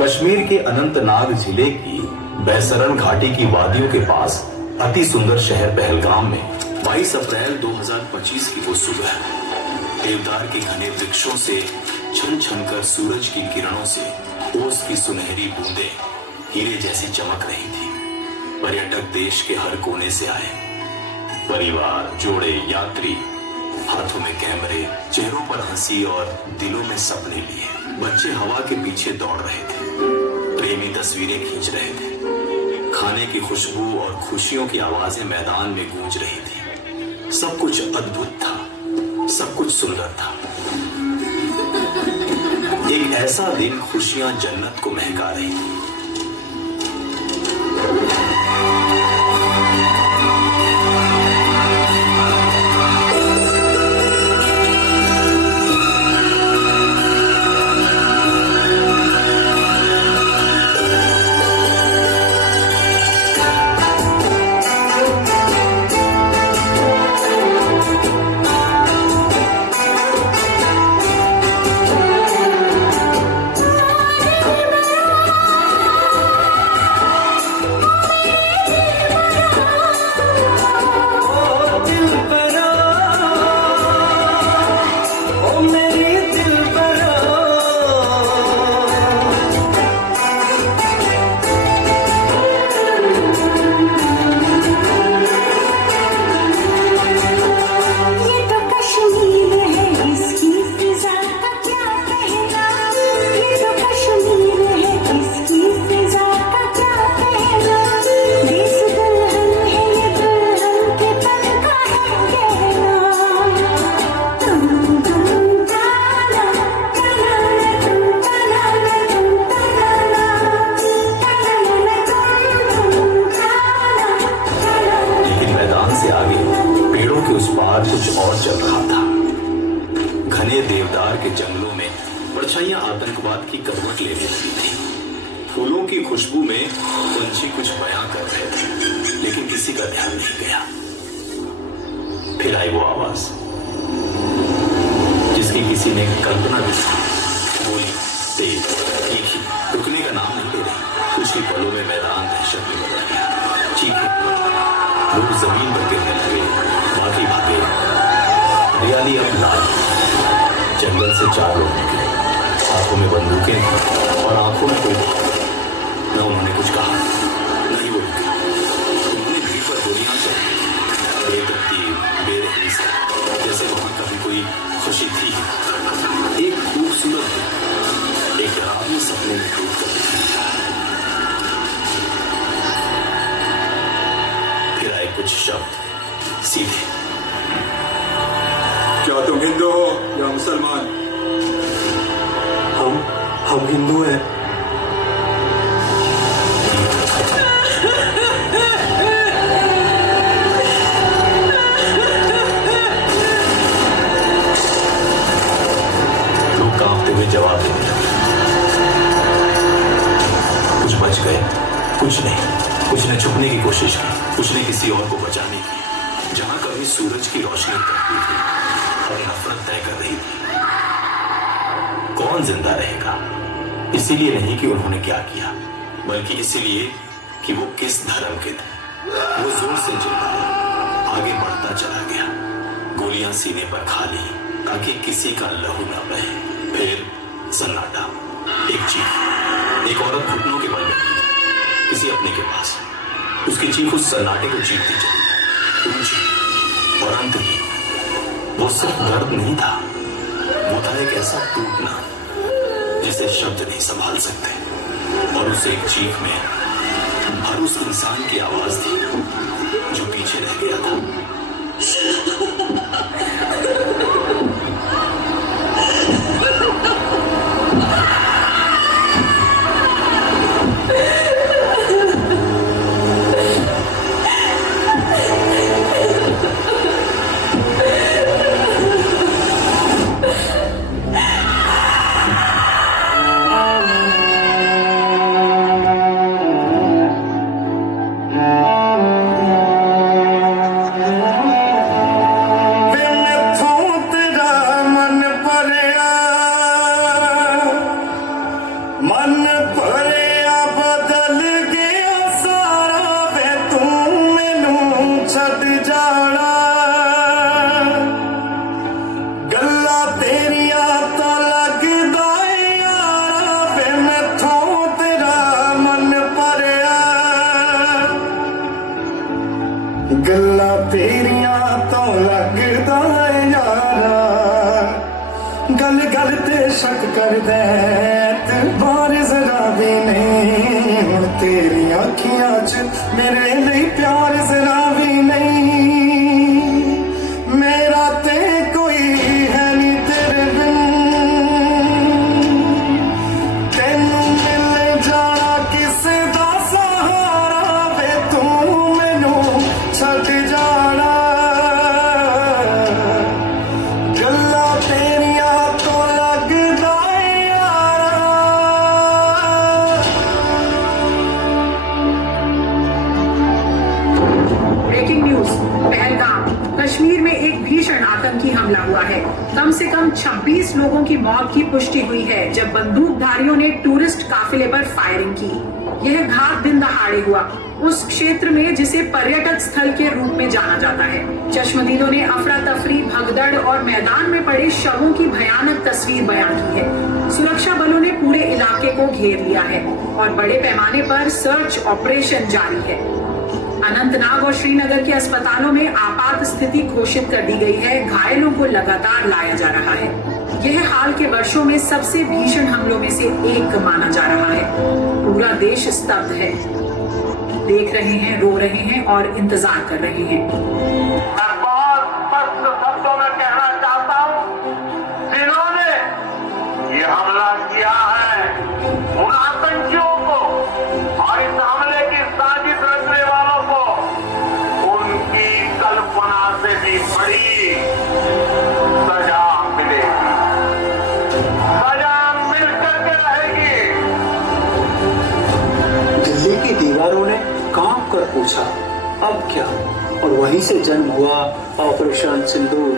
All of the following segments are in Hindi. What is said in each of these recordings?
कश्मीर के अनंतनाग जिले की बैसरन घाटी की वादियों के पास अति सुंदर शहर पहलगाम में 22 अप्रैल 2025 की वो सुबह देवदार के घने वृक्षों से छन छन कर सूरज की किरणों से ओस की सुनहरी बूंदें हीरे जैसी चमक रही थी। पर्यटक देश के हर कोने से आए, परिवार, जोड़े, यात्री, हाथों में कैमरे, चेहरों पर हंसी और दिलों में सपने लिए। बच्चे हवा के पीछे दौड़ रहे थे, प्रेमी तस्वीरें खींच रहे थे, खाने की खुशबू और खुशियों की आवाजें मैदान में गूंज रही थी। सब कुछ अद्भुत था, सब कुछ सुंदर था। एक ऐसा दिन खुशियां जन्नत को महका रही थी। कुछ और चल रहा था। घने देवदार के जंगलों में परछाइयां आतंकवाद की करवट लेने लगी थी। फूलों की खुशबू में पंछी कुछ बयां कर रहे थे, लेकिन किसी का ध्यान नहीं गया। फिर आई वो आवाज जिसकी किसी ने कल्पना भी की। बोली, तेज, तीखी, रुकने का नाम नहीं ले रही। कुछ ही पलों में मैदान दहशत में बदल गया। चीखे, लोग जमीन पर गिरने लगे, बाकी भागे। हरियाली अब लाल। जंगल से 4 लोग निकले, हाथों में बंदूकें और आंखों में कोई न उन्होंने कुछ कहा, न ही वो रुके। उन्होंने भीड़ पर गोलियां चलाई, बेतरतीब, बेरहमी से, जैसे वहां कभी कोई खुशी थी। एक खूबसूरत दिन, एक डरावने सपने में डूब कर दिखा। फिर आए कुछ शब्द सीधे, क्या तुम हिंदू हो या मुसलमान? हम हिंदू हैं। लोग कांपते हुए जवाब देने लगे। कुछ बच गए, कुछ नहीं। कुछ ने छुपने की कोशिश की, कुछ ने किसी और को बचाने की। जहां कभी सूरज की रोशनी उतरती थी और नफरत तय कर रही थी। कौन जिंदा रहेगा? इसीलिए नहीं कि उन्होंने क्या किया, बल्कि इसलिए कि वो किस धर्म के थे। वो जोर से चिल्लाया, आगे बढ़ता चला गया। गोलियां सीने पर खा ली ताकि किसी का लहू न बहे। फिर सन्नाटा, एक चीख। एक औरत घुटनों के बल बैठी किसी अपने के पास। उसकी चीख उस सन्नाटे को चीखती चली, ऊंची और अंत ही। वो सिर्फ दर्द नहीं था, वो था एक ऐसा टूटना जिसे शब्द नहीं संभाल सकते। और उस एक चीख में हर उस इंसान की आवाज थी जो पीछे रह गया था। गल गल ते शक कर दे ते बार जरा भी नहीं हुण तेरी अखियां च मेरे लिए प्यार जरा भी नहीं मेरा ते कोई है नहीं तेरे बिन तेनू मिल जाना किसे दा सहारा वे तू मैनू छड्ड जाना गल्ला तेरिया तो लगदा यारा ब्रेकिंग न्यूज। पहलगाम कश्मीर में एक भीषण आतंकी हमला हुआ है। कम से कम 26 लोगों की मौत की पुष्टि हुई है जब बंदूकधारियों ने टूरिस्ट काफिले पर फायरिंग की। यह घात दिन दहाड़े हुआ उस क्षेत्र में जिसे पर्यटक स्थल के रूप में जाना जाता है। चश्मदीदों ने अफरा तफरी, भगदड़ और मैदान में पड़े शवों की भयानक तस्वीर बयान की है। सुरक्षा बलों ने पूरे इलाके को घेर लिया है और बड़े पैमाने पर सर्च ऑपरेशन जारी है। अनंतनाग और श्रीनगर के अस्पतालों में आपात स्थिति घोषित कर दी गई है। घायलों को लगातार लाया जा रहा है। यह हाल के वर्षों में सबसे भीषण हमलों में से एक माना जा रहा है। पूरा देश स्तब्ध है, देख रहे हैं, रो रहे हैं और इंतजार कर रहे हैं। मैं बहुत स्पष्ट शब्दों में कहना चाहता हूं, जिन्होंने ये हमला किया है उन आतंकियों को और इस हमले की साजिश रचने वालों को उनकी कल्पना से भी बड़ी सजा मिलेगी। सजा मिलकर के रहेगी। दिल्ली की दीवारों ने कांप कर पूछा अब क्या, और वहीं से जन्म हुआ ऑपरेशन सिंदूर।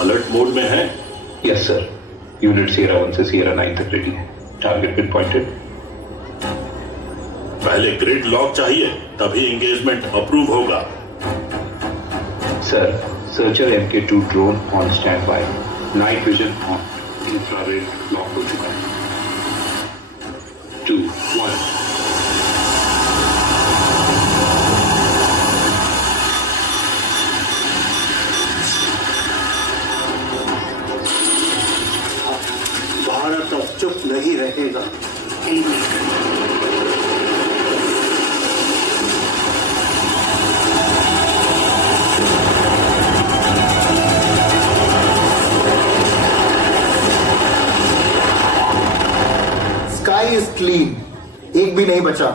अलर्ट मोड में है। यस सर, यूनिट सियरा 1 से सियरा 9 तक रेडी है। Target pin pointed. पहले ग्रिड लॉक चाहिए, तभी एंगेजमेंट अप्रूव होगा। Sir, searcher MK2 drone on stand by. Night vision on. Infrared lock हो चुका है। 2, 1। भारत अब चुप नहीं रहेगा। स्काई इज क्लीन, एक भी नहीं बचा।